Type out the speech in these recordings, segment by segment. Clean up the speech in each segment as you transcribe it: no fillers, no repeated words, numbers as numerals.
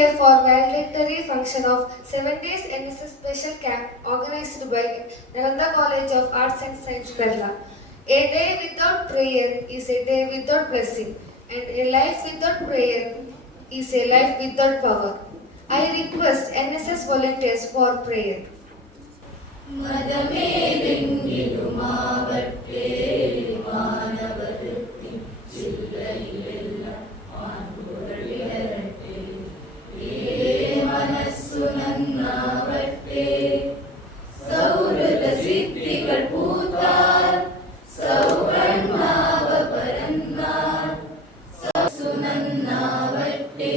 year for valedictory function of 7 days NSS special camp organized by Nalanda College of Arts and Science Kerala. A day without prayer is a day without blessing, and a life without prayer is a life without power. I request NSS volunteers for prayer. മതമേതെങ്കിലുമാവട്ടെ മാനവവൃത്തി ചില്ലയിലെല്ലാം ആൺകുകൾ വിടരട്ടെ മനസ്സു നന്നാവട്ടെ സൗഹൃദ സിദ്ധികൾ പൂത്താൽ സൗവർണാവ പരന്നാൽ സൗസു നന്നാവട്ടെ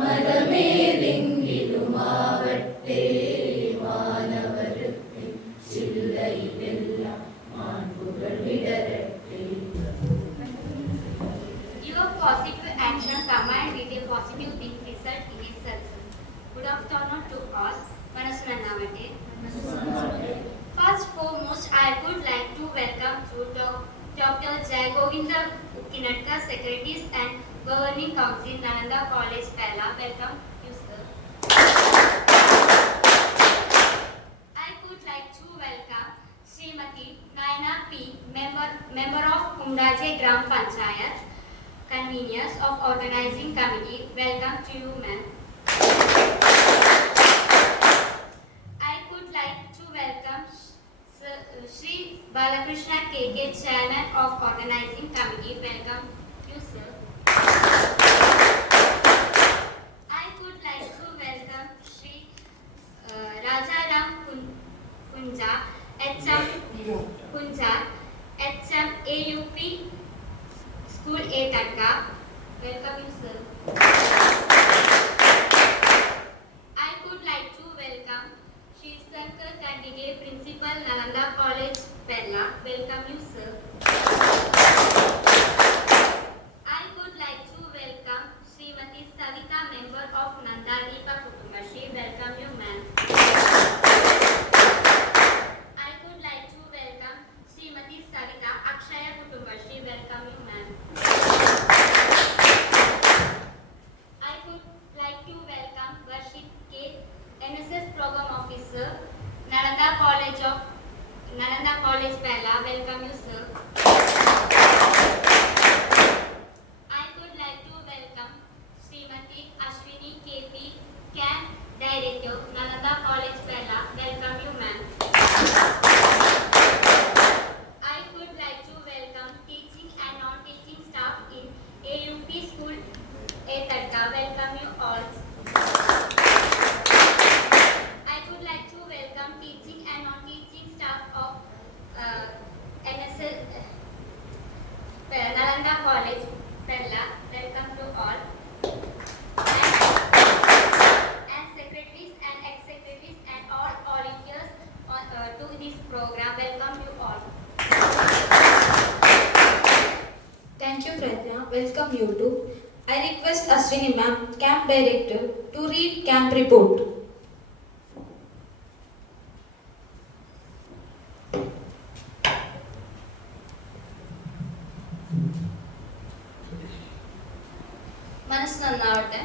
മതമേതെങ്കിലുമാവട്ടെ Your positive action combined with a positive big result in a success. Good afternoon to all. Manasunannavate. First foremost, I would like to welcome to Dr. Jai Govinda Ukinatka, Secretaries and Governing Council, Nalanda College, Pella. Welcome you, sir. I would like to welcome Srimati Naina P, member of Kumdaje Gram Panchayat, conveners of organizing committee. Welcome to you, ma'am. I would like to welcome Shri Balakrishna KK, chairman of organizing committee. Welcome you, sir. I would like to welcome Shri Rajaram Kunja, HM Kunja, HM AUP School A Tatka. Welcome you, sir. I would like to welcome Shri Sankar Kandige, Principal, Nalanda College, Pella. Welcome you, sir. I would like to welcome Srimati Savita, member of Nanda Deepa Kutumbashi. Welcome you, ma'am. I would like to welcome Srimati Savita Akshaya Kutumbashi. Welcome you, ma'am. I would like to welcome Varshit K, NSS Program Officer, Nalanda College, Pella. Welcome you, sir. I would like to welcome Srimati Ashwini KP, Camp Director, Nalanda College, Pella. Welcome you, ma'am. I would like to welcome teaching and non-teaching staff in AUP School A Tatka. Welcome you all. I would like to welcome teaching and non-teaching staff of NSS Nalanda College, Pella. Welcome to all. And secretaries and ex-secretaries and all volunteers to this program. Welcome you all. Thank you, Pratna. Welcome you too. I request Ashwini ma'am, Camp Director, to read camp report. Manasunannavate.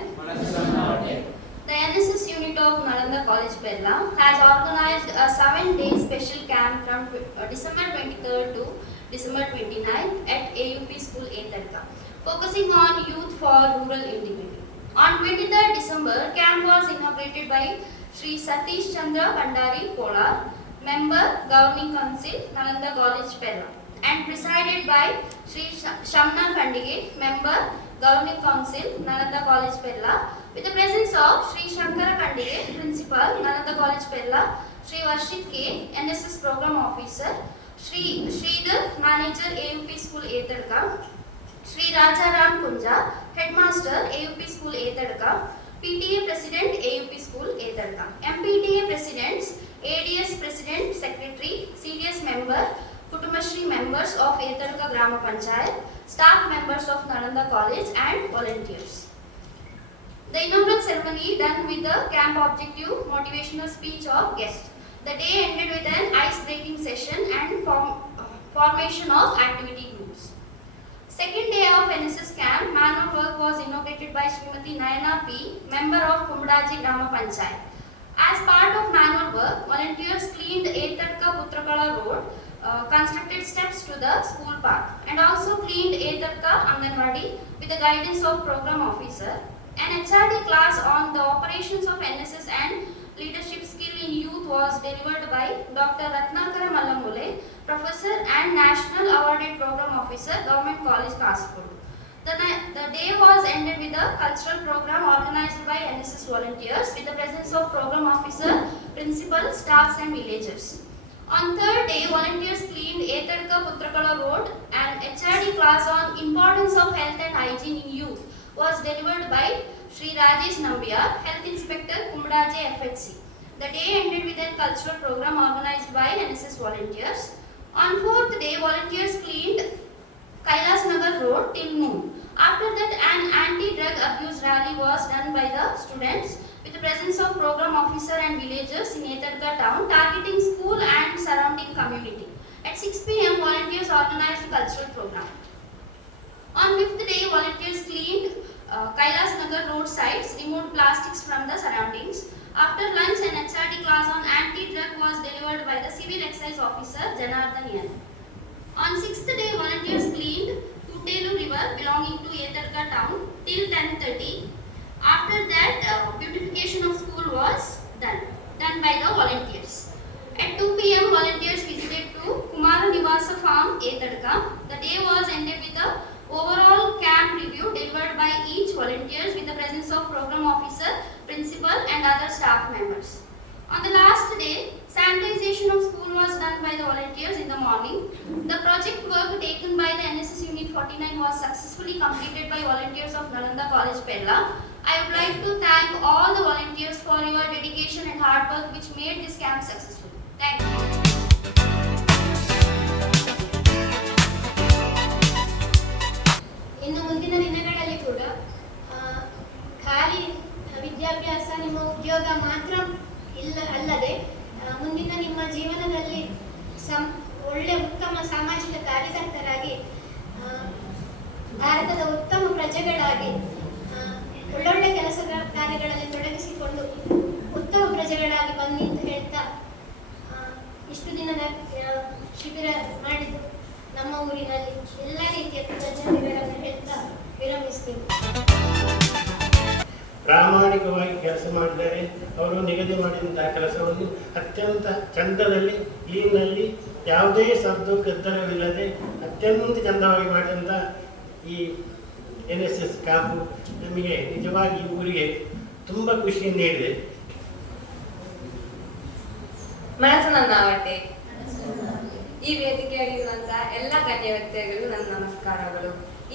The NSS unit of Nalanda College, Pella has organized a 7-day special camp from December 23rd to December 29th at AUP School A Tatka, focusing on youth for rural integrity. On 23rd December, camp was inaugurated by Sri Satish Chandra Bandari Kolar, member Governing Council, Nalanda College, Pella, and presided by Sri Shamna Kandige, member Governing Council, Nalanda College, Pella, with the presence of Sri Shankara Kandige, Principal, Nalanda College, Pella, Sri Varshit K, NSS Program Officer, Sri Sridhar, Manager, AUP School A Tatka, Sri Rajaram Kunja, Headmaster, AUP School A Tatka, PTA President, AUP School A Tatka, MPTA Presidents, ADS President, Secretary, CDS Member, Kutumashri members of A Tatka Grama Panchayat, staff members of Nalanda College and volunteers. The inaugural ceremony done with the camp objective motivational speech of guests. The day ended with an ice-breaking session and formation of activity groups. Second day of NSS camp, manual work was inaugurated by Srimati Nayana P, member of Kumdaji Grama Panchayat. As part of manual work, volunteers cleaned Etadka Putrakala Road, constructed steps to the school park, and also cleaned Etadka Anganwadi with the guidance of program officer. An HRD class on the operations of NSS and leadership skill in youth was delivered by Dr. Ratnakara Mallamule, professor and national awarded program officer, Government College Kasaragod. The day was ended with a cultural program organized by NSS volunteers with the presence of program officer, principal, staffs and villagers. On third day, volunteers cleaned Etadka Putrakala Road and HRD class on importance of health and hygiene in youth was delivered by Sri Rajesh Nambiar, Health Inspector, Kumdaje FHC. The day ended with a cultural program organized by NSS volunteers. On fourth day, volunteers cleaned Kailas Nagar Road till noon. After that, an anti-drug abuse rally was done by the students with the presence of program officer and villagers in Etadka town, targeting school and surrounding community. At 6 p.m., volunteers organized a cultural program. On fifth day, volunteers cleaned Kailas Nagar road sides, removed plastics from the surroundings. After lunch, an HRD class on anti-drug was delivered by the civil excise officer Janardhan N. On sixth day, volunteers cleaned Kutelu river belonging to Etadka town till 10:30. After that, beautification of school was done by the volunteers. At 2 p.m., volunteers visited to Kumara Nivasa farm, Etadka. The day was ended with a overall camp review delivered by each volunteers with the presence of program officer, principal and other staff members. On the last day, sanitization of school was done by the volunteers in the morning. The project work taken by the NSS Unit 49 was successfully completed by volunteers of Nalanda College, Perla. I would like to thank all the volunteers for your dedication and hard work which made this camp successful. Thank you. ಇನ್ನು ಮುಂದಿನ ದಿನಗಳಲ್ಲಿ ಕೂಡ ಖಾಲಿ ವಿದ್ಯಾಭ್ಯಾಸ ನಿಮ್ಮ ಉದ್ಯೋಗ ಮಾತ್ರ ಅಲ್ಲದೆ ಮುಂದಿನ ನಿಮ್ಮ ಜೀವನದಲ್ಲಿ ಒಳ್ಳೆ ಉತ್ತಮ ಸಾಮಾಜಿಕ ಕಾರ್ಯಕರ್ತರಾಗಿ ಭಾರತದ ಉತ್ತಮ ಪ್ರಜೆಗಳಾಗಿ ಒಳ್ಳೊಳ್ಳೆ ಕೆಲಸ ಕಾರ್ಯಗಳಲ್ಲಿ ತೊಡಗಿಸಿಕೊಂಡು ಉತ್ತಮ ಪ್ರಜೆಗಳಾಗಿ ಬನ್ನಿ ಅಂತ ಹೇಳ್ತಾ ಇಷ್ಟು ದಿನದ ಶಿಬಿರ ಮಾಡಿದ್ದು ನಮ್ಮ ಊರಿನಲ್ಲಿ ಎಲ್ಲ ರೀತಿಯ ಕೃತಜ್ಞತೆಗಳನ್ನು ಹೇಳ್ತಾ ವಿರಮಿಸ್ತೇವೆ. ಪ್ರಾಮಾಣಿಕವಾಗಿ ಕೆಲಸ ಮಾಡಿದರೆ ಅವರು ನಿಗದಿ ಮಾಡಿದಂತಹ ಕೆಲಸವನ್ನು ಅತ್ಯಂತ ಚಂದದಲ್ಲಿ ಕ್ಲೀನಲ್ಲಿ ಯಾವುದೇ ಸದ್ದು ಗದ್ದಲವಿಲ್ಲದೆ ಅತ್ಯಂತ ಚಂದವಾಗಿ ಮಾಡಿದಂಥ ಈ NSS ಕ್ಯಾಂಪು ನಮಗೆ ನಿಜವಾಗಿ ಈ ಊರಿಗೆ ತುಂಬ ಖುಷಿಯನ್ನು ನೀಡಿದೆ. ಮನಸ್ಸನ್ನಾವಟ್ಟೆ ಈ ವೇದಿಕೆಯಲ್ಲಿರುವಂತಹ ಎಲ್ಲ ಗಣ್ಯ ವ್ಯಕ್ತಿಗಳು ನನ್ನ ನಮಸ್ಕಾರಗಳು.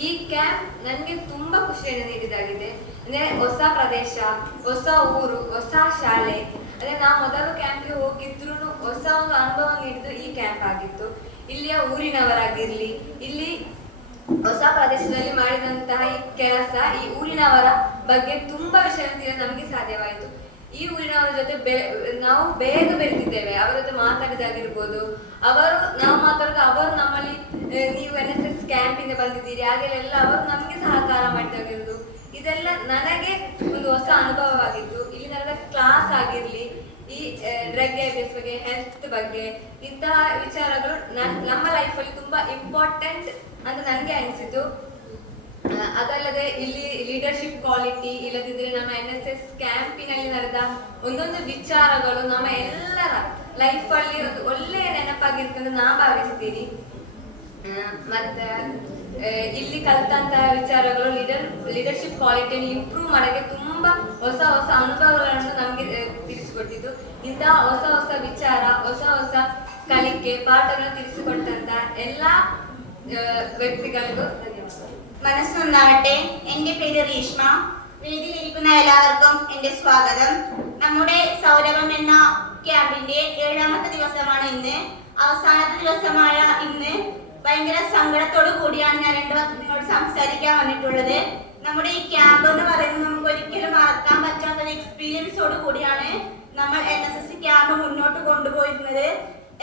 ಈ ಕ್ಯಾಂಪ್ ನನಗೆ ತುಂಬಾ ಖುಷಿಯನ್ನು ನೀಡಿದಾಗಿದೆ. ಅಂದ್ರೆ ಹೊಸ ಪ್ರದೇಶ, ಹೊಸ ಊರು, ಹೊಸ ಶಾಲೆ. ಅಂದ್ರೆ ನಾವು ಮೊದಲು ಕ್ಯಾಂಪ್ಗೆ ಹೋಗಿದ್ರು ಹೊಸ ಒಂದು ಅನುಭವ ನೀಡಿದ್ದು ಈ ಕ್ಯಾಂಪ್ ಆಗಿತ್ತು. ಇಲ್ಲಿಯ ಊರಿನವರಾಗಿರ್ಲಿ, ಇಲ್ಲಿ ಹೊಸ ಪ್ರದೇಶದಲ್ಲಿ ಮಾಡಿದಂತಹ ಈ ಕೆಲಸ, ಈ ಊರಿನವರ ಬಗ್ಗೆ ತುಂಬಾ ವಿಷಯ ತಿಳಿಯಲು ನಮಗೆ ಸಾಧ್ಯವಾಯಿತು. ಈ ಊರಿನವರ ಜೊತೆ ನಾವು ಬೇಗ ಬೆರೆತಿದ್ದೇವೆ. ಅವರ ಜೊತೆ ಮಾತಾಡಿದಾಗಿರ್ಬೋದು, ನಾವು ಮಾತಾಡುವಾಗ ಅವರು ನಮ್ಮಲ್ಲಿ ನೀವು NSS ಕ್ಯಾಂಪಿಂದ ಬಂದಿದ್ದೀರಿ ಹಾಗೆಲ್ಲ ಅವರು ನಮಗೆ ಸಹಕಾರ ಮಾಡಿದಾಗಿರೋದು, ಇದೆಲ್ಲ ನನಗೆ ಒಂದು ಹೊಸ ಅನುಭವವಾಗಿತ್ತು. ಇಲ್ಲಿ ನಡೆದ ಕ್ಲಾಸ್ ಆಗಿರ್ಲಿ, ಈ ಡ್ರಗ್ ಅಬ್ಯೂಸ್ ಬಗ್ಗೆ, ಹೆಲ್ತ್ ಬಗ್ಗೆ, ಇಂತಹ ವಿಚಾರಗಳು ನಮ್ಮ ಲೈಫಲ್ಲಿ ತುಂಬಾ ಇಂಪಾರ್ಟೆಂಟ್ ಅಂತ ನನಗೆ ಅನಿಸಿತು. ಅದಲ್ಲದೆ ಇಲ್ಲಿ ಲೀಡರ್ಶಿಪ್ ಕ್ವಾಲಿಟಿ, ಇಲ್ಲದಿದ್ರೆ ನಮ್ಮ NSS ಕ್ಯಾಂಪಿನಲ್ಲಿ ನಡೆದ ಒಂದೊಂದು ವಿಚಾರಗಳು ನಮ್ಮ ಎಲ್ಲರ ಲೈಫಲ್ಲಿ ಒಂದು ಒಳ್ಳೆಯ ನೆನಪಾಗಿರ್ತದೆ ನಾ ಭಾವಿಸ್ತೀನಿ. ಮತ್ತೆ ಇಲ್ಲಿ ಕಲಿತಂತಹ ವಿಚಾರಗಳು ಲೀಡರ್ಶಿಪ್ ಕ್ವಾಲಿಟಿಯನ್ನು ಇಂಪ್ರೂವ್ ಮಾಡೋಕ್ಕೆ ತುಂಬಾ ಹೊಸ ಹೊಸ ಅನುಭವಗಳನ್ನು ನಮಗೆ ತಿಳಿಸಿಕೊಟ್ಟಿದ್ದು. ಇಂತಹ ಹೊಸ ಹೊಸ ವಿಚಾರ, ಹೊಸ ಹೊಸ ಕಲಿಕೆ, പാഠಗಳನ್ನು ತಿಳಿಸಿಕೊಟ್ಟಂತ എല്ലാ വ്യക്തികൾക്കും ധന്യവാദം. മനസ്സൊന്നാവട്ടെ. എൻ്റെ പേര് രീഷ്മ. വേദിയിലിരിക്കുന്ന എല്ലാവർക്കും എൻ്റെ സ്വാഗതം. നമ്മുടെ സൗരഭം എന്ന ക്യാമ്പിന്റെ 7ാമത്തെ ദിവസമാണ് ഇന്ന്. അവസാനത്തെ ദിവസമായ ഇന്ന് ഭയങ്കര സങ്കടത്തോടു കൂടിയാണ് ഞാൻ നിങ്ങളോട് സംസാരിക്കാൻ വന്നിട്ടുള്ളത്. നമ്മുടെ ഈ ക്യാമ്പ് എന്ന് പറയുന്നത് നമുക്ക് ഒരിക്കലും മറക്കാൻ പറ്റാത്ത ഒരു എക്സ്പീരിയൻസോട് കൂടിയാണ് നമ്മൾ NSS ക്യാമ്പ് മുന്നോട്ട് കൊണ്ടുപോയിരുന്നത്.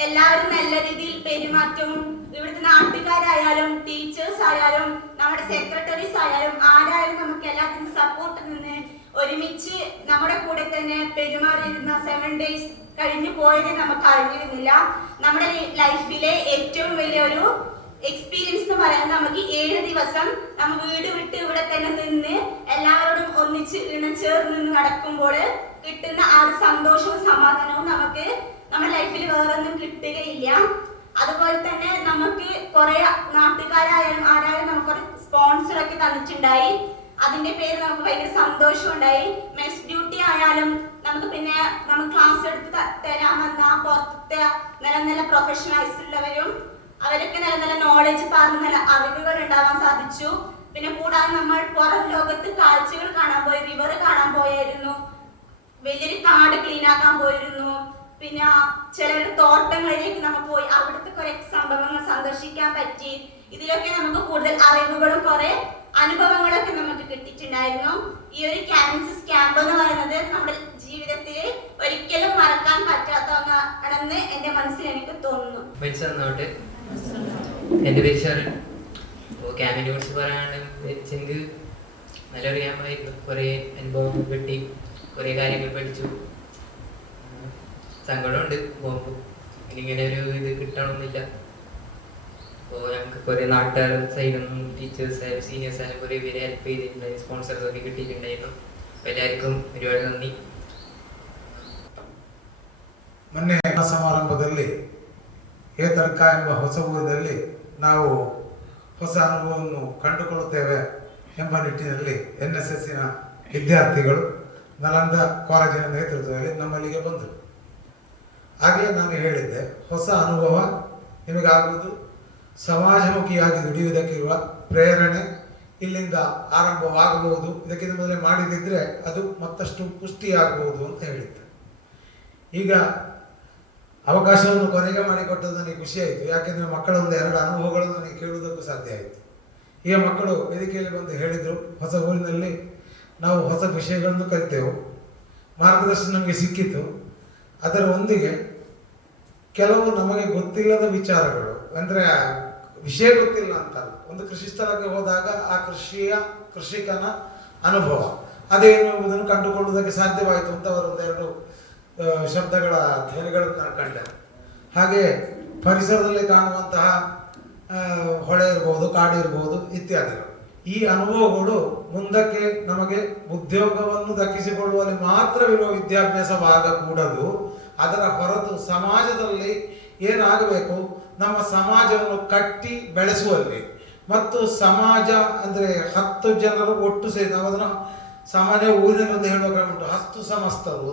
എല്ലാവരും നല്ല രീതിയിൽ പെരുമാറ്റവും ഇവിടുത്തെ നാട്ടുകാരായാലും ടീച്ചേഴ്സ് ആയാലും നമ്മുടെ സെക്രട്ടറീസ് ആയാലും ആരായാലും നമുക്ക് എല്ലാത്തിനും സപ്പോർട്ട് നിന്ന് ഒരുമിച്ച് നമ്മുടെ കൂടെ തന്നെ പെരുമാറിയിരുന്ന 7 days കഴിഞ്ഞു പോയത് നമുക്ക് അറിഞ്ഞിരുന്നില്ല. നമ്മുടെ ലൈഫിലെ ഏറ്റവും വലിയൊരു എക്സ്പീരിയൻസ് എന്ന് പറയുന്നത് നമുക്ക് 7 ദിവസം നമ്മൾ വീട് വിട്ട് ഇവിടെ തന്നെ നിന്ന് എല്ലാവരോടും ഒന്നിച്ച് ചേർന്ന് നിന്ന് നടക്കുമ്പോൾ കിട്ടുന്ന ആ ഒരു സന്തോഷവും സമാധാനവും നമുക്ക് നമ്മുടെ ലൈഫിൽ വേറൊന്നും കിട്ടുകയില്ല. അതുപോലെ തന്നെ നമുക്ക് കുറെ നാട്ടുകാരായാലും ആരായാലും നമുക്ക് സ്പോൺസർ ഒക്കെ തന്നിട്ടുണ്ടായി. അതിന്റെ പേര് നമുക്ക് ഭയങ്കര സന്തോഷം ഉണ്ടായി. മെസ് ഡ്യൂട്ടി ആയാലും നമുക്ക് പിന്നെ നമ്മൾ ക്ലാസ് എടുത്ത് തരാമെന്ന പുറത്തെ നല്ല നല്ല പ്രൊഫഷണൽസ് ഉള്ളവരും അവരൊക്കെ നല്ല നല്ല നോളജ് പറഞ്ഞ് നല്ല അറിവുകൾ ഉണ്ടാവാൻ സാധിച്ചു. പിന്നെ കൂടാതെ നമ്മൾ പുറം ലോകത്ത് കാഴ്ചകൾ കാണാൻ പോയി, റിവർ കാണാൻ പോയായിരുന്നു, വലിയൊരു കാട് ക്ലീൻ ആക്കാൻ പോയിരുന്നു. പിന്നെ ചിലരുടെ തോട്ടങ്ങളിലേക്ക് നമ്മൾ പോയി അവിടുത്തെ കുറെ സംഭവങ്ങൾ സന്ദർശിക്കാൻ പറ്റി. ഇതിലൊക്കെ നമുക്ക് കൂടുതൽ അറിവുകളും കുറെ അനുഭവങ്ങളൊക്കെ നമുക്ക് കിട്ടിയിട്ടുണ്ടായിരുന്നു. ഈ ഒരു ക്യാമ്പസ് ക്യാമ്പ് എന്ന് പറയുന്നത് നമ്മുടെ ജീവിതത്തിൽ ഒരിക്കലും മറക്കാൻ പറ്റാത്ത ഒന്നാണെന്ന് എന്റെ മനസ്സിൽ എനിക്ക് തോന്നുന്നു. എൻ്റെ പേര് ഷാരൻ. അപ്പോൾ ക്യാമ്പിനെ കുറിച്ച് പറയാണെങ്കിൽ നല്ലൊരു ക്യാമ്പായിരുന്നു. കുറേ അനുഭവങ്ങൾ കിട്ടി, കുറേ കാര്യങ്ങൾ പഠിച്ചു. സങ്കടമുണ്ട് പോകുമ്പോൾ ഇങ്ങനെ ഒരു ഇത് കിട്ടണമെന്നില്ല. അപ്പോൾ ഞങ്ങൾക്ക് കുറേ നാട്ടുകാരും സൈഡിൽ നിന്നും ടീച്ചേഴ്സായാലും സീനിയേഴ്സായാലും കുറേ പേര് ഹെൽപ്പ് ചെയ്തിട്ടുണ്ടായിരുന്നു, സ്പോൺസേഴ്സൊക്കെ കിട്ടിയിട്ടുണ്ടായിരുന്നു. അപ്പോൾ ಎಲ್ಲರಿಗೂ ഒരുപാട് നന്ദಿ. ಮೊನ್ನೆ ಸಮಾರಂಭದಲ್ಲಿ ಏತಡ್ಕ ಎಂಬ ಹೊಸ ಊರಿನಲ್ಲಿ ನಾವು ಹೊಸ ಅನುಭವವನ್ನು ಕಂಡುಕೊಳ್ಳುತ್ತೇವೆ ಎಂಬ ನಿಟ್ಟಿನಲ್ಲಿ NSSನ ವಿದ್ಯಾರ್ಥಿಗಳು ನಲಂದ ಕಾಲೇಜಿನ ನೇತೃತ್ವದಲ್ಲಿ ನಮ್ಮಲ್ಲಿಗೆ ಬಂದರು. ಹಾಗೆಯೇ ನಾನು ಹೇಳಿದ್ದೆ, ಹೊಸ ಅನುಭವ ನಿಮಗಾಗುವುದು, ಸಮಾಜಮುಖಿಯಾಗಿ ದುಡಿಯುವುದಕ್ಕಿರುವ ಪ್ರೇರಣೆ ಇಲ್ಲಿಂದ ಆರಂಭವಾಗಬಹುದು. ಇದಕ್ಕಿಂತ ಮೊದಲೇ ಮಾಡಿದಿದ್ದರೆ ಅದು ಮತ್ತಷ್ಟು ಪುಷ್ಟಿಯಾಗಬಹುದು ಅಂತ ಹೇಳಿದ್ದೆ. ಈಗ ಅವಕಾಶವನ್ನು ಕೊನೆಗೆ ಮಾಡಿಕೊಟ್ಟದ್ದು ನನಗೆ ಖುಷಿಯಾಯಿತು. ಯಾಕೆಂದರೆ ಮಕ್ಕಳ ಒಂದು 2 ಅನುಭವಗಳು ನನಗೆ ಕೇಳುವುದಕ್ಕೂ ಸಾಧ್ಯ ಆಯಿತು. ಈಗ ಮಕ್ಕಳು ವೇದಿಕೆಯಲ್ಲಿ ಬಂದು ಹೇಳಿದರು, ಹೊಸ ಊರಿನಲ್ಲಿ ನಾವು ಹೊಸ ವಿಷಯಗಳನ್ನು ಕಲಿತೆವು, ಮಾರ್ಗದರ್ಶನ ನಮಗೆ ಸಿಕ್ಕಿತು. ಅದರ ಒಂದಿಗೆ ಕೆಲವು ನಮಗೆ ಗೊತ್ತಿಲ್ಲದ ವಿಚಾರಗಳು, ಅಂದರೆ ವಿಷಯ ಗೊತ್ತಿಲ್ಲ ಅಂತಲ್ಲ, ಒಂದು ಕೃಷಿ ಸ್ಥಳಕ್ಕೆ ಹೋದಾಗ ಆ ಕೃಷಿಕನ ಅನುಭವ ಅದೇನು ಎಂಬುದನ್ನು ಕಂಡುಕೊಳ್ಳುವುದಕ್ಕೆ ಸಾಧ್ಯವಾಯಿತು ಅಂತ ಅವರು 1-2 ಶಬ್ದಗಳ ಧ್ವನಿಗಳನ್ನು ನಾನು ಕಂಡೆ. ಹಾಗೆ ಪರಿಸರದಲ್ಲಿ ಕಾಣುವಂತಹ ಹೊಳೆ ಇರ್ಬೋದು, ಕಾಡು ಇರ್ಬೋದು ಇತ್ಯಾದಿಗಳು. ಈ ಅನುಭವಗಳು ಮುಂದಕ್ಕೆ ನಮಗೆ ಉದ್ಯೋಗವನ್ನು ದಕ್ಕಿಸಿಕೊಳ್ಳುವಲ್ಲಿ ಮಾತ್ರವಿರುವ ವಿದ್ಯಾಭ್ಯಾಸವಾಗಕೂಡದು. ಅದರ ಹೊರತು ಸಮಾಜದಲ್ಲಿ ಏನಾಗಬೇಕು, ನಮ್ಮ ಸಮಾಜವನ್ನು ಕಟ್ಟಿ ಬೆಳೆಸುವಲ್ಲಿ ಮತ್ತು ಸಮಾಜ ಅಂದರೆ 10 ಜನರು ಒಟ್ಟು ಸೇರಿ, ನಾವು ಅದನ್ನು ಸಾಮಾನ್ಯ ಊರಿನಲ್ಲಿ ಒಂದು ಹೇಳುವ ಕ್ರಮ ಉಂಟು, ಹಸ್ತು ಸಮಸ್ತರು.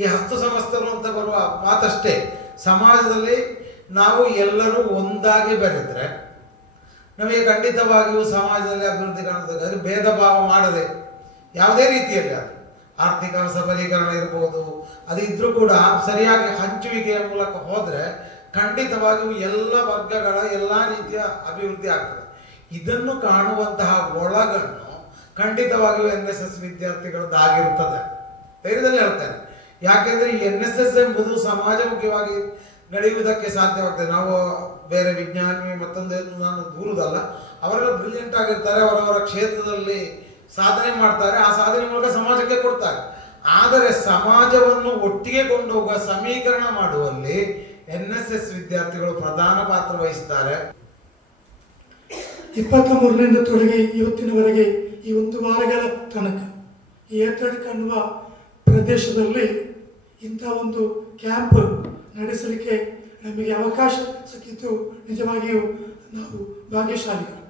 ಈ ಹಸ್ತು ಸಮಸ್ತರು ಅಂತ ಬರುವ ಮಾತಷ್ಟೇ. ಸಮಾಜದಲ್ಲಿ ನಾವು ಎಲ್ಲರೂ ಒಂದಾಗಿ ಬೆರೆತರೆ ನಮಗೆ ಖಂಡಿತವಾಗಿಯೂ ಸಮಾಜದಲ್ಲಿ ಅಭಿವೃದ್ಧಿ ಕಾಣುವುದಕ್ಕಾಗಿ ಭೇದ ಭಾವ ಮಾಡದೆ ಯಾವುದೇ ರೀತಿಯಲ್ಲಿ ಅದು ಆರ್ಥಿಕ ಸಬಲೀಕರಣ ಇರ್ಬೋದು, ಅದು ಇದ್ರೂ ಕೂಡ ಸರಿಯಾಗಿ ಹಂಚುವಿಕೆಯ ಮೂಲಕ ಹೋದರೆ ಖಂಡಿತವಾಗಿಯೂ ಎಲ್ಲ ವರ್ಗಗಳ ಎಲ್ಲ ರೀತಿಯ ಅಭಿವೃದ್ಧಿ ಆಗ್ತದೆ. ಇದನ್ನು ಕಾಣುವಂತಹ ಒಳಗಣ್ಣು ಖಂಡಿತವಾಗಿಯೂ NSS ವಿದ್ಯಾರ್ಥಿಗಳದ್ದಾಗಿರುತ್ತದೆ, ಧೈರ್ಯದಲ್ಲಿ ಹೇಳ್ತೇನೆ. ಯಾಕೆಂದರೆ ಈ NSS ಎಂಬುದು ಸಮಾಜಮುಖಿಯಾಗಿ ನಡೆಯುವುದಕ್ಕೆ ಸಾಧ್ಯವಾಗ್ತದೆ. ನಾವು ಬೇರೆ ವಿಜ್ಞಾನಿ ಮತ್ತೊಂದೇನು ನಾನು ದೂರುವುದಲ್ಲ, ಅವರೆಲ್ಲ ಬ್ರಿಲಿಯಂಟ್ ಆಗಿರ್ತಾರೆ, ಅವರವರ ಕ್ಷೇತ್ರದಲ್ಲಿ ಸಾಧನೆ ಮಾಡ್ತಾರೆ, ಆ ಸಾಧನೆ ಮೂಲಕ ಸಮಾಜಕ್ಕೆ ಕೊಡ್ತಾರೆ. ಆದರೆ ಸಮಾಜವನ್ನು ಒಟ್ಟಿಗೆ ಕೊಂಡೋಗುವ ಸಮೀಕರಣ ಮಾಡುವಲ್ಲಿ NSS ವಿದ್ಯಾರ್ಥಿಗಳು ಪ್ರಧಾನ ಪಾತ್ರ ವಹಿಸ್ತಾರೆ. 23ರಿಂದ ತೊಡಗಿ ಇವತ್ತಿನವರೆಗೆ ಈ 1 ವಾರಗಳ ತನಕ ಈ ಏತಡ್ಕ ಅನ್ನುವ ಪ್ರದೇಶದಲ್ಲಿ ಇಂಥ ಒಂದು ಕ್ಯಾಂಪ್ ನಡೆಸಲಿಕ್ಕೆ ನಮಗೆ ಅವಕಾಶ ಸಿಕ್ಕಿತು. ನಿಜವಾಗಿಯೂ ನಾವು ಭಾಗ್ಯಶಾಲಿಗಳು.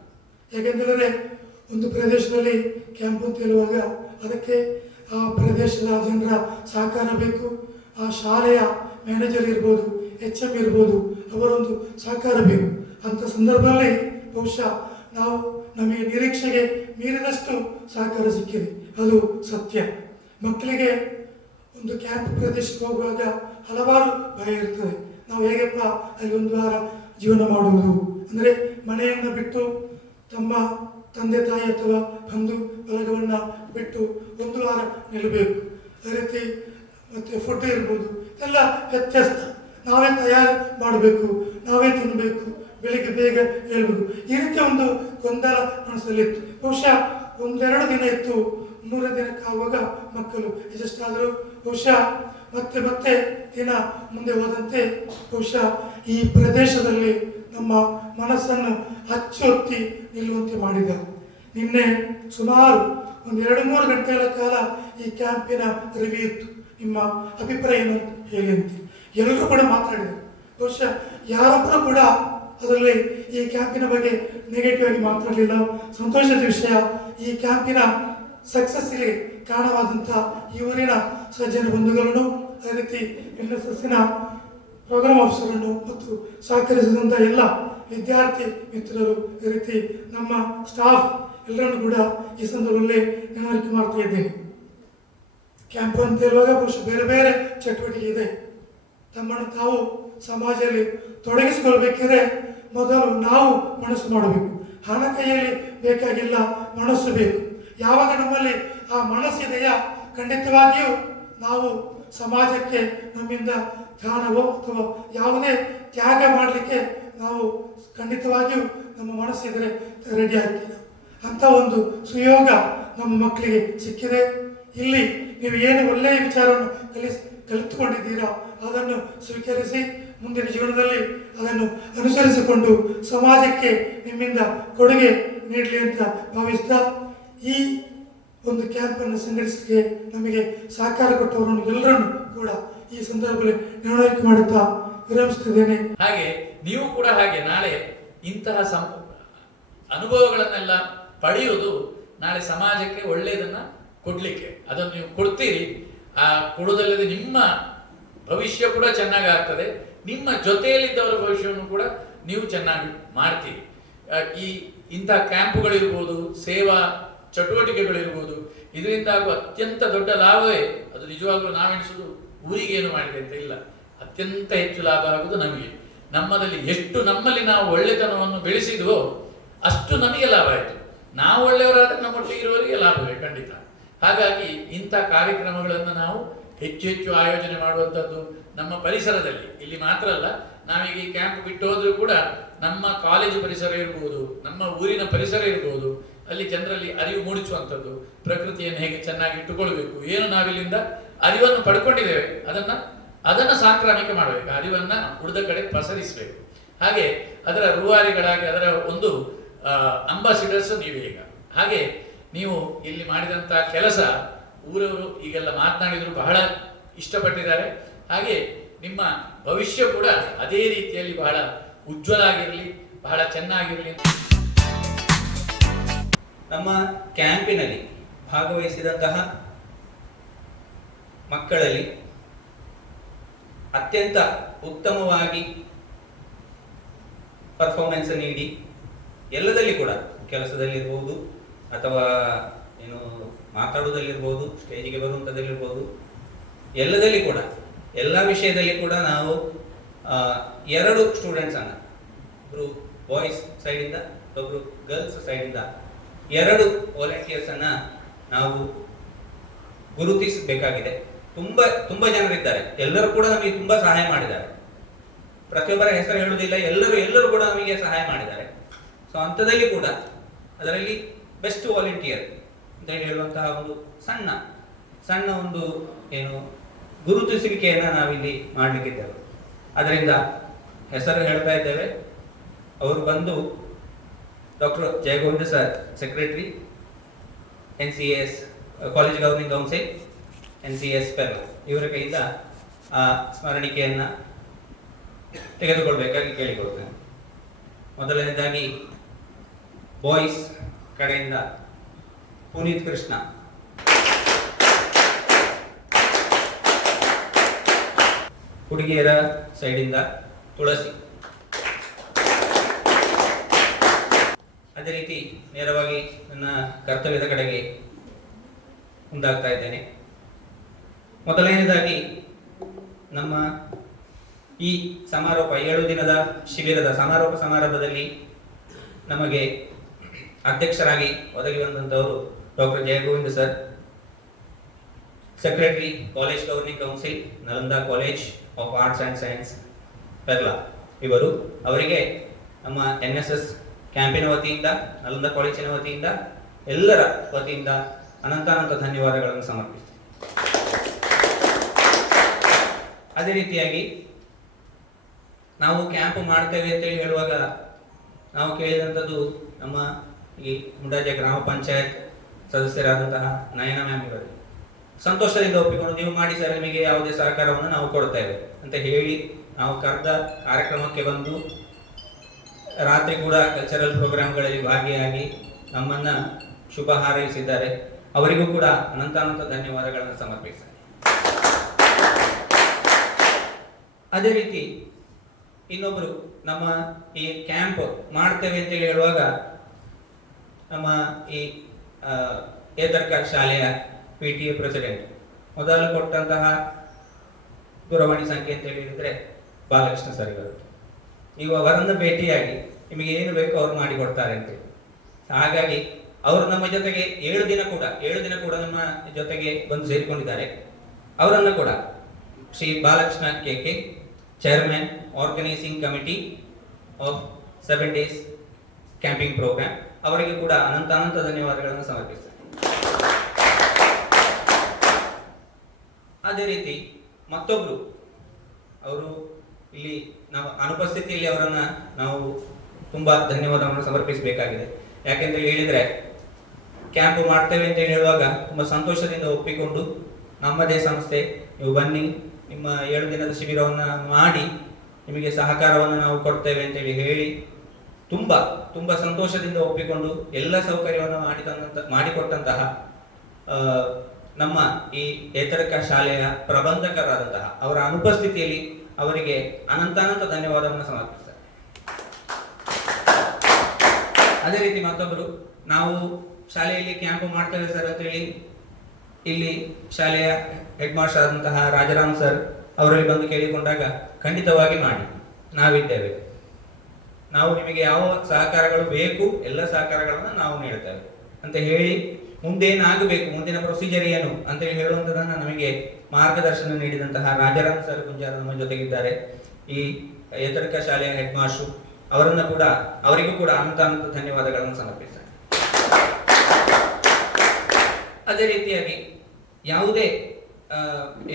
ಯಾಕೆಂದರೆ ಒಂದು ಪ್ರದೇಶದಲ್ಲಿ ಕ್ಯಾಂಪ್ ಅಂತ ಹೇಳುವಾಗ ಅದಕ್ಕೆ ಆ ಪ್ರದೇಶದ ಜನರ ಸಹಕಾರ ಬೇಕು. ಆ ಶಾಲೆಯ ಮ್ಯಾನೇಜರ್ ಇರ್ಬೋದು, HM ಇರ್ಬೋದು, ಅವರೊಂದು ಸಹಕಾರ ಬೇಕು. ಅಂಥ ಸಂದರ್ಭದಲ್ಲಿ ಬಹುಶಃ ನಮಗೆ ನಿರೀಕ್ಷೆಗೆ ಮೀರಿದಷ್ಟು ಸಹಕಾರ ಸಿಕ್ಕಿದೆ, ಅದು ಸತ್ಯ. ಮಕ್ಕಳಿಗೆ ಒಂದು ಕ್ಯಾಂಪ್ ಪ್ರದೇಶಕ್ಕೆ ಹೋಗುವಾಗ ಹಲವಾರು ಭಯ ಇರ್ತದೆ. ನಾವು ಹೇಗಪ್ಪ ಅಲ್ಲಿ 1 ವಾರ ಜೀವನ ಮಾಡುವುದು, ಅಂದರೆ ಮನೆಯನ್ನು ಬಿಟ್ಟು ತಮ್ಮ ತಂದೆ ತಾಯಿ ಅಥವಾ ಬಂಧು ಬಳಗವನ್ನು ಬಿಟ್ಟು 1 ವಾರ ನಿಲ್ಲಬೇಕು. ಅದೇ ರೀತಿ ಮತ್ತು ಫುಡ್ ಇರ್ಬೋದು, ಎಲ್ಲ ವ್ಯತ್ಯಸ್ತ. ನಾವೇ ತಯಾರು ಮಾಡಬೇಕು, ನಾವೇ ತಿನ್ನಬೇಕು, ಬೆಳಿಗ್ಗೆ ಬೇಗ ಹೇಳ್ಬೇಕು. ಈ ರೀತಿಯ ಒಂದು ಗೊಂದಲ ಮನಸ್ಸಲ್ಲಿತ್ತು. ಬಹುಶಃ 1-2 ದಿನ ಇತ್ತು. 3ನೇ ದಿನಕ್ಕಾಗುವಾಗ ಮಕ್ಕಳು ಅಡ್ಜಸ್ಟ್ ಆದರು. ಬಹುಶಃ ಮತ್ತೆ ದಿನ ಮುಂದೆ ಹೋದಂತೆ ಬಹುಶಃ ಈ ಪ್ರದೇಶದಲ್ಲಿ ನಮ್ಮ ಮನಸ್ಸನ್ನು ಅಚ್ಚೊತ್ತಿ ನಿಲ್ಲುವಂತೆ ಮಾಡಿದ್ದಾರೆ. ನಿನ್ನೆ ಸುಮಾರು 1-2-3 ಗಂಟೆಗಳ ಕಾಲ ಈ ಕ್ಯಾಂಪಿನ ರಿವ್ಯೂ ಇತ್ತು. ನಿಮ್ಮ ಅಭಿಪ್ರಾಯ ಏನು ಹೇಳಿ ಅಂತ ಎಲ್ಲರೂ ಕೂಡ ಮಾತಾಡಿದರು. ಬಹುಶಃ ಯಾರೊಬ್ಬರು ಕೂಡ ಅದರಲ್ಲಿ ಈ ಕ್ಯಾಂಪಿನ ಬಗ್ಗೆ ನೆಗೆಟಿವ್ ಆಗಿ ಮಾತಾಡಲಿಲ್ಲ. ಸಂತೋಷದ ವಿಷಯ, ಈ ಕ್ಯಾಂಪಿನ ಸಕ್ಸಸ್ಸಿಗೆ ಕಾರಣವಾದಂಥ ಈ ಊರಿನ ಸಜ್ಜನ ಬಂಧುಗಳನ್ನು, ಅದೇ ರೀತಿ NSSನ ಪ್ರೋಗ್ರಾಮ್ ಆಫೀಸರನ್ನು ಮತ್ತು ಸಹಕರಿಸಿದಂಥ ಎಲ್ಲ ವಿದ್ಯಾರ್ಥಿ ಮಿತ್ರರು, ಅದೇ ರೀತಿ ನಮ್ಮ ಸ್ಟಾಫ್ ಎಲ್ಲರನ್ನು ಕೂಡ ಈ ಸಂದರ್ಭದಲ್ಲಿ ನೆನವರಿಕೆ ಮಾಡ್ತಾ ಇದ್ದೇನೆ. ಕ್ಯಾಂಪ್ ಅಂತ ಹೇಳುವಾಗ ಬಹುಶಃ ಬೇರೆ ಬೇರೆ ಚಟುವಟಿಕೆ ಇದೆ. ತಮ್ಮನ್ನು ತಾವು ಸಮಾಜದಲ್ಲಿ ತೊಡಗಿಸಿಕೊಳ್ಬೇಕಿದ್ರೆ ಮೊದಲು ನಾವು ಮನಸ್ಸು ಮಾಡಬೇಕು. ಹಣ ಕೈಯಲ್ಲಿ ಬೇಕಾಗಿಲ್ಲ, ಮನಸ್ಸು ಬೇಕು. ಯಾವಾಗ ನಮ್ಮಲ್ಲಿ ಆ ಮನಸ್ಸಿದೆಯಾ ಖಂಡಿತವಾಗಿಯೂ ನಾವು ಸಮಾಜಕ್ಕೆ ನಮ್ಮಿಂದ ದಾನವೋ ಅಥವಾ ಯಾವುದೇ ತ್ಯಾಗ ಮಾಡಲಿಕ್ಕೆ ನಾವು ಖಂಡಿತವಾಗಿಯೂ ನಮ್ಮ ಮನಸ್ಸಿದ್ರೆ ರೆಡಿ ಆಗ್ತೀವಿ. ಅಂಥ ಒಂದು ಸುಯೋಗ ನಮ್ಮ ಮಕ್ಕಳಿಗೆ ಸಿಕ್ಕಿದೆ. ಇಲ್ಲಿ ನೀವು ಏನು ಒಳ್ಳೆಯ ವಿಚಾರವನ್ನು ಕಲಿತುಕೊಂಡಿದ್ದೀರಾ ಅದನ್ನು ಸ್ವೀಕರಿಸಿ ಮುಂದಿನ ಜೀವನದಲ್ಲಿ ಅದನ್ನು ಅನುಸರಿಸಿಕೊಂಡು ಸಮಾಜಕ್ಕೆ ನಿಮ್ಮಿಂದ ಕೊಡುಗೆ ನೀಡಲಿ ಅಂತ ಭಾವಿಸ್ತಾ ಈ ಒಂದು ಕ್ಯಾಂಪನ್ನು ಸಂಘಟಿಸಲಿಕ್ಕೆ ನಮಗೆ ಸಹಕಾರ ಕೊಟ್ಟವರನ್ನು ಎಲ್ಲರನ್ನು ಕೂಡ ಈ ಸಂದರ್ಭದಲ್ಲಿ ನೆನವರಿಕೆ ಮಾಡುತ್ತಾ ವಿರಮಿಸುತ್ತಿದ್ದೇನೆ. ಹಾಗೆ ನೀವು ಕೂಡ ಹಾಗೆ ನಾಳೆ ಇಂತಹ ಅನುಭವಗಳನ್ನೆಲ್ಲ ಪಡೆಯುವುದು ನಾಳೆ ಸಮಾಜಕ್ಕೆ ಒಳ್ಳೆಯದನ್ನ ಕೊಡ್ಲಿಕ್ಕೆ, ಅದನ್ನು ನೀವು ಕೊಡ್ತೀರಿ. ಆ ಕೊಡೋದಲ್ಲದೆ ನಿಮ್ಮ ಭವಿಷ್ಯ ಕೂಡ ಚೆನ್ನಾಗಿ ಆಗ್ತದೆ, ನಿಮ್ಮ ಜೊತೆಯಲ್ಲಿದ್ದವರ ಭವಿಷ್ಯವನ್ನು ಕೂಡ ನೀವು ಚೆನ್ನಾಗಿ ಮಾಡ್ತೀರಿ. ಈ ಇಂಥ ಕ್ಯಾಂಪುಗಳಿರ್ಬೋದು, ಸೇವಾ ಚಟುವಟಿಕೆಗಳಿರ್ಬೋದು, ಇದರಿಂದ ಆಗುವ ಅತ್ಯಂತ ದೊಡ್ಡ ಲಾಭವೇ ಅದು. ನಿಜವಾಗ್ಲೂ ನಾವೆಣಿಸೋದು ಊರಿಗೆ ಏನು ಮಾಡಿದೆ ಅಂತ ಇಲ್ಲ, ಅತ್ಯಂತ ಹೆಚ್ಚು ಲಾಭ ಆಗುವುದು ನಮಗೆ. ನಮ್ಮಲ್ಲಿ ನಾವು ಒಳ್ಳೆತನವನ್ನು ಬೆಳೆಸಿದ್ವೋ ಅಷ್ಟು ನಮಗೆ ಲಾಭ ಆಯಿತು. ನಾವು ಒಳ್ಳೆಯವರಾದರೆ ನಮ್ಮೊಟ್ಟಿಗೆ ಇರುವವರಿಗೆ ಲಾಭವೇ ಖಂಡಿತ. ಹಾಗಾಗಿ ಇಂಥ ಕಾರ್ಯಕ್ರಮಗಳನ್ನು ನಾವು ಹೆಚ್ಚು ಹೆಚ್ಚು ಆಯೋಜನೆ ಮಾಡುವಂಥದ್ದು ನಮ್ಮ ಪರಿಸರದಲ್ಲಿ. ಇಲ್ಲಿ ಮಾತ್ರ ಅಲ್ಲ, ನಾವೀಗ ಈ ಕ್ಯಾಂಪ್ ಬಿಟ್ಟು ಹೋದ್ರೂ ಕೂಡ ನಮ್ಮ ಕಾಲೇಜು ಪರಿಸರ ಇರ್ಬೋದು, ನಮ್ಮ ಊರಿನ ಪರಿಸರ ಇರ್ಬೋದು, ಅಲ್ಲಿ ಜನರಲ್ಲಿ ಅರಿವು ಮೂಡಿಸುವಂಥದ್ದು, ಪ್ರಕೃತಿಯನ್ನು ಹೇಗೆ ಚೆನ್ನಾಗಿ ಇಟ್ಟುಕೊಳ್ಬೇಕು, ಏನು ನಾವಿಲ್ಲಿಂದ ಅರಿವನ್ನು ಪಡ್ಕೊಂಡಿದ್ದೇವೆ ಅದನ್ನು ಸಾಂಕ್ರಾಮಿಕ ಮಾಡಬೇಕು, ಅರಿವನ್ನು ಉಳಿದ ಕಡೆ ಪಸರಿಸಬೇಕು. ಹಾಗೆ ಅದರ ರೂವಾರಿಗಳಾಗಿ ಅದರ ಒಂದು ಅಂಬಾಸಿಡರ್ಸ್ ನೀವೇ. ಈಗ ಹಾಗೆ ನೀವು ಇಲ್ಲಿ ಮಾಡಿದಂಥ ಕೆಲಸ ಊರವರು ಈಗೆಲ್ಲ ಮಾತನಾಡಿದ್ರು ಬಹಳ ಇಷ್ಟಪಟ್ಟಿದ್ದಾರೆ. ಹಾಗೆ ನಿಮ್ಮ ಭವಿಷ್ಯ ಕೂಡ ಅದೇ ರೀತಿಯಲ್ಲಿ ಬಹಳ ಉಜ್ವಲ ಆಗಿರಲಿ, ಬಹಳ ಚೆನ್ನಾಗಿರಲಿ. ನಮ್ಮ ಕ್ಯಾಂಪಿನಲ್ಲಿ ಭಾಗವಹಿಸಿದಂತಹ ಮಕ್ಕಳಲ್ಲಿ ಅತ್ಯಂತ ಉತ್ತಮವಾಗಿ ಪರ್ಫಾರ್ಮೆನ್ಸ್ ನೀಡಿ ಎಲ್ಲದಲ್ಲಿ ಕೂಡ, ಕೆಲಸದಲ್ಲಿರ್ಬೋದು ಅಥವಾ ಏನು ಮಾತಾಡೋದಲ್ಲಿರ್ಬೋದು, ಸ್ಟೇಜಿಗೆ ಬರುವಂಥದ್ದಿರ್ಬೋದು, ಎಲ್ಲದಲ್ಲಿ ಕೂಡ ಎಲ್ಲ ವಿಷಯದಲ್ಲಿ ಕೂಡ ನಾವು 2 ಸ್ಟೂಡೆಂಟ್ಸನ್ನು, ಒಬ್ಬರು ಬಾಯ್ಸ್ ಸೈಡಿಂದ ಒಬ್ಬರು ಗರ್ಲ್ಸ್ ಸೈಡಿಂದ 2 ವಾಲಂಟಿಯರ್ಸನ್ನು ನಾವು ಗುರುತಿಸಬೇಕಾಗಿದೆ. ತುಂಬ ಜನರಿದ್ದಾರೆ, ಎಲ್ಲರೂ ಕೂಡ ನಮಗೆ ತುಂಬ ಸಹಾಯ ಮಾಡಿದ್ದಾರೆ. ಪ್ರತಿಯೊಬ್ಬರ ಹೆಸರು ಹೇಳುವುದಿಲ್ಲ, ಎಲ್ಲರೂ ಕೂಡ ನಮಗೆ ಸಹಾಯ ಮಾಡಿದ್ದಾರೆ. ಸೊ ಅಂಥದ್ದಲ್ಲಿ ಕೂಡ ಅದರಲ್ಲಿ ಬೆಸ್ಟ್ ವಾಲಂಟಿಯರ್ ಅಂತ ಹೇಳುವಂತಹ ಒಂದು ಸಣ್ಣ ಒಂದು ಏನು ಗುರುತಿಸುವಿಕೆಯನ್ನು ನಾವಿಲ್ಲಿ ಮಾಡಲಿಕ್ಕಿದ್ದೇವೆ. ಅದರಿಂದ ಹೆಸರು ಹೇಳ್ತಾ ಇದ್ದೇವೆ. ಅವರು ಬಂದು doctor Jayagovinda sir, secretary NCS college governing council NCS Perla, ಇವರ ಕೈಯಿಂದ ಆ ಸ್ಮರಣಿಕೆಯನ್ನು ತೆಗೆದುಕೊಳ್ಬೇಕಾಗಿ ಕೇಳಿಕೊಳ್ತೇನೆ. ಮೊದಲನೇದಾಗಿ ಬಾಯ್ಸ್ ಕಡೆಯಿಂದ ಪುನೀತ್ ಕೃಷ್ಣ, ಹುಡುಗಿಯರ ಸೈಡಿಂದ ತುಳಸಿ. ಅದೇ ರೀತಿ ನೇರವಾಗಿ ನನ್ನ ಕರ್ತವ್ಯದ ಕಡೆಗೆ ಮುಂದಾಗ್ತಾ ಇದ್ದೇನೆ. ಮೊದಲನೇದಾಗಿ ನಮ್ಮ ಈ ಸಮಾರೋಪ 7 ದಿನದ ಶಿಬಿರದ ಸಮಾರೋಪ ಸಮಾರಂಭದಲ್ಲಿ ನಮಗೆ ಅಧ್ಯಕ್ಷರಾಗಿ ಒದಗಿ ಬಂದಂಥವರು doctor Jayagovinda sir, secretary college governing council Nalanda college of arts and science Perla ಇವರು. ಅವರಿಗೆ ನಮ್ಮ NSS ಕ್ಯಾಂಪಿನ ವತಿಯಿಂದ, ನಳಂದ ಕಾಲೇಜಿನ ವತಿಯಿಂದ, ಎಲ್ಲರ ವತಿಯಿಂದ ಅನಂತ ಧನ್ಯವಾದಗಳನ್ನು ಸಮರ್ಪಿಸ್ತೀನಿ. ಅದೇ ರೀತಿಯಾಗಿ ನಾವು ಕ್ಯಾಂಪ್ ಮಾಡ್ತೇವೆ ಅಂತೇಳಿ ಹೇಳುವಾಗ ನಾವು ಕೇಳಿದಂಥದ್ದು ನಮ್ಮ ಈ ಮುಂಡಾಜೆ ಗ್ರಾಮ ಪಂಚಾಯತ್ ಸದಸ್ಯರಾದಂತಹ ನಯನ ಮ್ಯಾಮ್ ಇವರು ಸಂತೋಷದಿಂದ ಒಪ್ಪಿಕೊಂಡು ನೀವು ಮಾಡಿ ಸರ್, ನಿಮಗೆ ಯಾವುದೇ ಸಹಕಾರವನ್ನು ನಾವು ಕೊಡ್ತೇವೆ ಅಂತ ಹೇಳಿ ನಾವು ಕರೆದ ಕಾರ್ಯಕ್ರಮಕ್ಕೆ ಬಂದು ರಾತ್ರಿ ಕೂಡ ಕಲ್ಚರಲ್ ಪ್ರೋಗ್ರಾಮ್ಗಳಲ್ಲಿ ಭಾಗಿಯಾಗಿ ನಮ್ಮನ್ನು ಶುಭ ಹಾರೈಸಿದ್ದಾರೆ. ಅವರಿಗೂ ಕೂಡ ಅನಂತ ಧನ್ಯವಾದಗಳನ್ನು ಸಮರ್ಪಿಸ್ತಾರೆ. ಅದೇ ರೀತಿ ಇನ್ನೊಬ್ಬರು ನಮ್ಮ ಈ ಕ್ಯಾಂಪ್ ಮಾಡ್ತೇವೆ ಅಂತೇಳಿ ಹೇಳುವಾಗ ನಮ್ಮ ಈ ಏತರ್ಕ ಶಾಲೆಯ PTA ಪ್ರೆಸಿಡೆಂಟ್ ಮೊದಲು ಕೊಟ್ಟಂತಹ ದೂರವಾಣಿ ಸಂಖ್ಯೆ ಅಂತ ಹೇಳಿದ್ರೆ ಬಾಲಕೃಷ್ಣ ಸರ್ ಇವರು. ನೀವು ಅವರನ್ನು ಭೇಟಿಯಾಗಿ ನಿಮಗೆ ಏನು ಬೇಕೋ ಅವ್ರು ಮಾಡಿಕೊಡ್ತಾರೆ ಅಂತೇಳಿ. ಹಾಗಾಗಿ ಅವರು ನಮ್ಮ ಜೊತೆಗೆ 7 ದಿನ ಕೂಡ ನಮ್ಮ ಜೊತೆಗೆ ಬಂದು ಸೇರಿಕೊಂಡಿದ್ದಾರೆ. ಅವರನ್ನು ಕೂಡ Shri Balakrishna KK, chairman organising committee of 7 days camping program, ಅವರಿಗೆ ಕೂಡ ಅನಂತ ಧನ್ಯವಾದಗಳನ್ನು ಸಮರ್ಪಿಸ್ತಾರೆ. ಅದೇ ರೀತಿ ಮತ್ತೊಬ್ರು ಅವರು ಇಲ್ಲಿ ನಾವು ಅನುಪಸ್ಥಿತಿಯಲ್ಲಿ ಅವರನ್ನ ನಾವು ತುಂಬಾ ಧನ್ಯವಾದವನ್ನು ಸಮರ್ಪಿಸಬೇಕಾಗಿದೆ. ಯಾಕೆಂತ ಹೇಳಿದ್ರೆ ಕ್ಯಾಂಪ್ ಮಾಡ್ತೇವೆ ಅಂತ ಹೇಳುವಾಗ ತುಂಬಾ ಸಂತೋಷದಿಂದ ಒಪ್ಪಿಕೊಂಡು ನಮ್ಮದೇ ಸಂಸ್ಥೆ ನೀವು ಬನ್ನಿ, ನಿಮ್ಮ 7 ದಿನದ ಶಿಬಿರವನ್ನು ಮಾಡಿ ನಿಮಗೆ ಸಹಕಾರವನ್ನು ನಾವು ಕೊಡ್ತೇವೆ ಅಂತೇಳಿ ಹೇಳಿ ತುಂಬಾ ಸಂತೋಷದಿಂದ ಒಪ್ಪಿಕೊಂಡು ಎಲ್ಲ ಸೌಕರ್ಯವನ್ನು ಮಾಡಿಕೊಟ್ಟಂತಹ ನಮ್ಮ ಈ ಏತರಕ ಶಾಲೆಯ ಪ್ರಬಂಧಕರಾದಂತಹ ಅವರ ಅನುಪಸ್ಥಿತಿಯಲ್ಲಿ ಅವರಿಗೆ ಅನಂತ ಧನ್ಯವಾದವನ್ನು ಸಮರ್ಪಿಸ್ತಾರೆ. ಅದೇ ರೀತಿ ಮತ್ತೊಬ್ಬರು ನಾವು ಶಾಲೆಯಲ್ಲಿ ಕ್ಯಾಂಪ್ ಮಾಡ್ತೇವೆ ಸರ್ ಅಂತೇಳಿ ಇಲ್ಲಿ ಶಾಲೆಯ ಹೆಡ್ ಮಾಸ್ಟರ್ ಆದಂತಹ ರಾಜರಾಮ್ ಸರ್ ಅವರಲ್ಲಿ ಬಂದು ಕೇಳಿಕೊಂಡಾಗ ಖಂಡಿತವಾಗಿ ಮಾಡಿ, ನಾವಿದ್ದೇವೆ, ನಾವು ನಿಮಗೆ ಯಾವ ಸಹಕಾರಗಳು ಬೇಕು ಎಲ್ಲ ಸಹಕಾರಗಳನ್ನು ನಾವು ನೀಡುತ್ತೇವೆ ಅಂತ ಹೇಳಿ ಮುಂದೇನಾಗಬೇಕು, ಮುಂದಿನ ಪ್ರೊಸೀಜರ್ ಏನು ಅಂತ ಹೇಳುವಂಥದ್ದನ್ನ ನಮಗೆ ಮಾರ್ಗದರ್ಶನ ನೀಡಿದಂತಹ ರಾಜಾರಾಮ್ ಸರ್ ಗುಂಜಾರ ನಮ್ಮ ಜೊತೆಗಿದ್ದಾರೆ. ಈ ಏತರ್ಕ ಶಾಲೆಯ ಹೆಡ್ ಮಾಸ್ಟರ್ ಅವರಿಗೂ ಕೂಡ ಅನಂತ ಧನ್ಯವಾದಗಳನ್ನು ಸಮರ್ಪಿಸ್ತಾರೆ. ಅದೇ ರೀತಿಯಾಗಿ ಯಾವುದೇ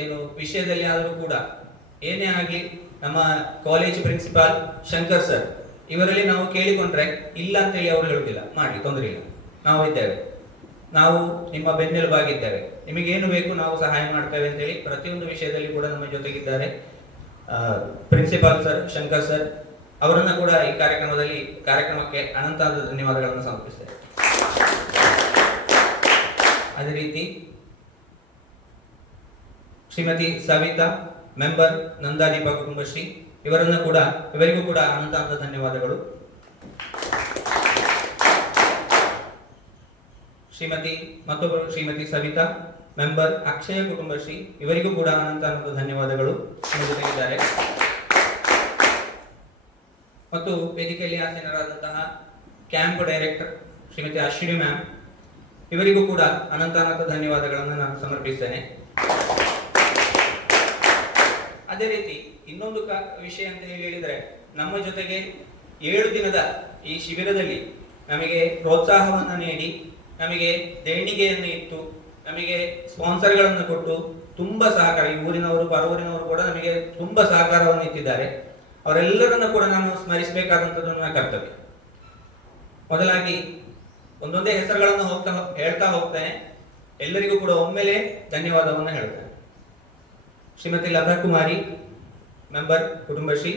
ಏನು ವಿಷಯದಲ್ಲಿ ಆದರೂ ಕೂಡ ಏನೇ ಆಗಲಿ ನಮ್ಮ ಕಾಲೇಜ್ ಪ್ರಿನ್ಸಿಪಾಲ್ ಶಂಕರ್ ಸರ್ ಇವರಲ್ಲಿ ನಾವು ಕೇಳಿಕೊಂಡ್ರೆ ಇಲ್ಲ ಅಂತೇಳಿ ಅವರು ಹೇಳುವುದಿಲ್ಲ, ಮಾಡಿ ತೊಂದರೆ ಇಲ್ಲ, ನಾವು ಇದ್ದೇವೆ, ನಾವು ನಿಮ್ಮ ಬೆನ್ನೆಲುಬಾಗಿದ್ದೇವೆ, ನಿಮಗೇನು ಬೇಕು ನಾವು ಸಹಾಯ ಮಾಡ್ತೇವೆ ಅಂತೇಳಿ ಪ್ರತಿಯೊಂದು ವಿಷಯದಲ್ಲಿ ಕೂಡ ನಮ್ಮ ಜೊತೆಗಿದ್ದಾರೆ. ಪ್ರಿನ್ಸಿಪಾಲ್ ಸರ್ ಶಂಕರ್ ಸರ್ ಅವರನ್ನ ಕೂಡ ಈ ಕಾರ್ಯಕ್ರಮಕ್ಕೆ ಅನಂತ ಧನ್ಯವಾದಗಳನ್ನು ಸಮರ್ಪಿಸ್ತೇವೆ. ಅದೇ ರೀತಿ ಶ್ರೀಮತಿ ಸವಿತಾ, ಮೆಂಬರ್ ನಂದಾದೀಪ ಕುಟುಂಬಶ್ರೀ, ಇವರಿಗೂ ಕೂಡ ಅನಂತ ಧನ್ಯವಾದಗಳು. ಮತ್ತೊಬ್ಬರು ಶ್ರೀಮತಿ ಸವಿತಾ, ಮೆಂಬರ್ ಅಕ್ಷಯ ಕುಟುಂಬಶ್ರೀ, ಇವರಿಗೂ ಕೂಡ ಅನಂತ ಧನ್ಯವಾದಗಳು ನಮ್ಮ ಜೊತೆಗಿದ್ದಾರೆ. ಮತ್ತು ವೇದಿಕೆಯಲ್ಲಿ ಆಸೀನರಾದಂತಹ camp director Shrimati Ashwini ma'am, ಇವರಿಗೂ ಕೂಡ ಅನಂತ ಧನ್ಯವಾದಗಳನ್ನು ನಾನು ಸಮರ್ಪಿಸ್ತೇನೆ. ಅದೇ ರೀತಿ ಇನ್ನೊಂದು ವಿಷಯ ಅಂತ ಹೇಳಿದ್ರೆ ನಮ್ಮ ಜೊತೆಗೆ 7 ದಿನದ ಈ ಶಿಬಿರದಲ್ಲಿ ನಮಗೆ ಪ್ರೋತ್ಸಾಹವನ್ನು ನೀಡಿ, ನಮಗೆ ದೇಣಿಗೆಯನ್ನು ಇಟ್ಟು, ನಮಗೆ ಸ್ಪಾನ್ಸರ್ಗಳನ್ನು ಕೊಟ್ಟು ತುಂಬಾ ಸಹಕಾರ, ಈ ಊರಿನವರು ಪರವೂರಿನವರು ಕೂಡ ನಮಗೆ ತುಂಬಾ ಸಹಕಾರವನ್ನು ಇಟ್ಟಿದ್ದಾರೆ. ಅವರೆಲ್ಲರನ್ನು ಕೂಡ ನಾನು ಸ್ಮರಿಸಬೇಕಾದಂಥದ್ದು ನನ್ನ ಕರ್ತವ್ಯ. ಮೊದಲಾಗಿ ಒಂದೊಂದೇ ಹೆಸರುಗಳನ್ನು ಹೇಳ್ತಾ ಹೋಗ್ತೇನೆ, ಎಲ್ಲರಿಗೂ ಕೂಡ ಒಮ್ಮೆಲೆ ಧನ್ಯವಾದವನ್ನು ಹೇಳ್ತೇನೆ. Shrimati Lata Kumari, member Kudumbashree,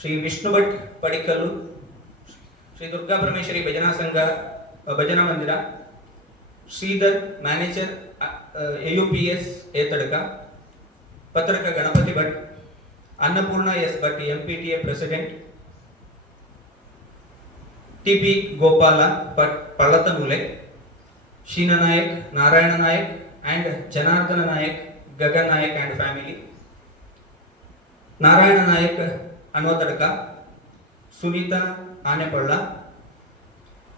Shri Vishnu Bhat Padikallu, Shri Durga Parameshwari Bhajana Sangha Bhajana Mandir, Shridhar manager AUPS Etadka, ಪತ್ರಕ Ganapati Bhat, Annapurna S Bhat MPTA president, TP Gopala Bhat Pallathamoole, Sheena Nayak, Narayana Nayak and Janardana Nayak, Gagan Nayak and family, Narayana Nayak Anvatadka, Sunita Anepalla,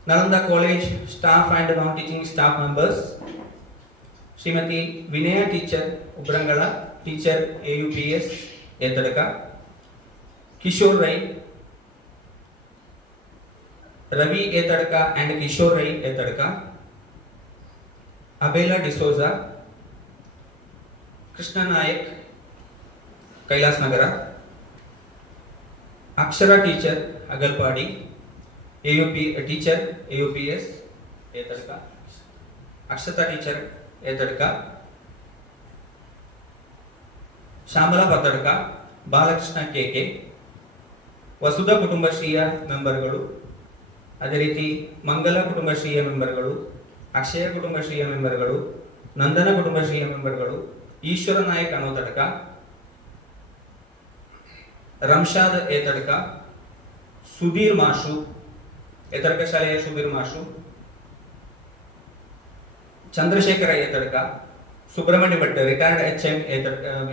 Nalanda college staff and non teaching staff members, Shrimati Vinaya teacher Ubrangala, teacher AUPS Etadka, Kishore Rai, Ravi A. Tadka and Kishore Rai A. Tadka, Abela D'Souza, Krishna Nayak, Kailas Nagara, Akshara teacher, Agalpadi, AUP teacher, AUPS, A. Tadka, Akshata teacher, A. Tadka, Shamala Patadka, Balakrishna KK, Vasudha ಕುಟುಂಬಶ್ರೀಯ ಮೆಂಬರ್ಗಳು, ಅದೇ ರೀತಿ ಮಂಗಲ ಕುಟುಂಬಶ್ರೀಯ ಮೆಂಬರ್ಗಳು, ಅಕ್ಷಯ ಕುಟುಂಬಶ್ರೀಯ ಮೆಂಬರ್ಗಳು, ನಂದನ ಕುಟುಂಬಶ್ರೀಯ ಮೆಂಬರ್ಗಳು, Eshwara Nayak Anvatadka, Ramshad Etadka, Sudhir Mashu Etadka ಶಾಲೆಯ Sudhir Mashu, Chandrashekhara Etadka, Subrahmanya Bhat retired HM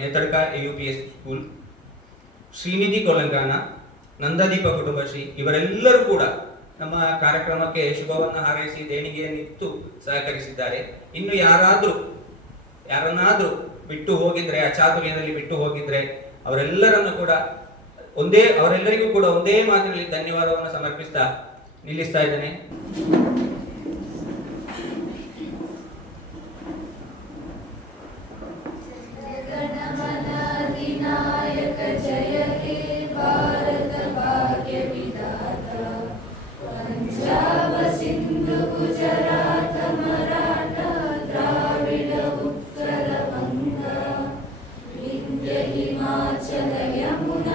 Etadka AUPS school, Shrinidhi Kolangana, Nandadeepa Kudumbashree ಇವರೆಲ್ಲರೂ ಕೂಡ ನಮ್ಮ ಕಾರ್ಯಕ್ರಮಕ್ಕೆ ಶುಭವನ್ನು ಹಾರೈಸಿ ದೇಣಿಗೆಯನ್ನಿತ್ತು ಸಹಕರಿಸಿದ್ದಾರೆ. ಇನ್ನು ಯಾರನ್ನಾದ್ರೂ ಬಿಟ್ಟು ಹೋಗಿದ್ರೆ, ಅಚಾತುರ್ಯದಲ್ಲಿ ಬಿಟ್ಟು ಹೋಗಿದ್ರೆ ಅವರೆಲ್ಲರಿಗೂ ಕೂಡ ಒಂದೇ ಮಾತಿನಲ್ಲಿ ಧನ್ಯವಾದವನ್ನು ಸಮರ್ಪಿಸ್ತಾ ನಿಲ್ಲಿಸ್ತಾ ಇದ್ದೇನೆ. हिमाचल यमुना